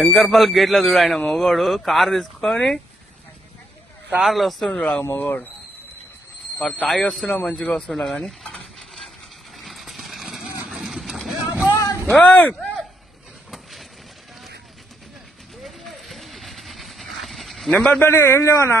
శంకర్పల్ గేట్లో చూడు ఆయన మొగోడు. కార్ తీసుకొని కార్లు వస్తుండు చూడు ఆ మొగోడు. వాడు తాగి వస్తున్నా మంచిగా వస్తుండ కానీ నెంబర్ ప్లేట్ ఏం లేవన్నా?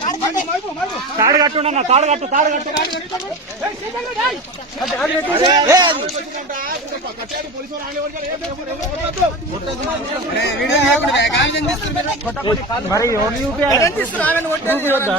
తాడు కట్టుండన్న తాడు కట్టు తాడు కట్టు మరి? చూపించొద్దా?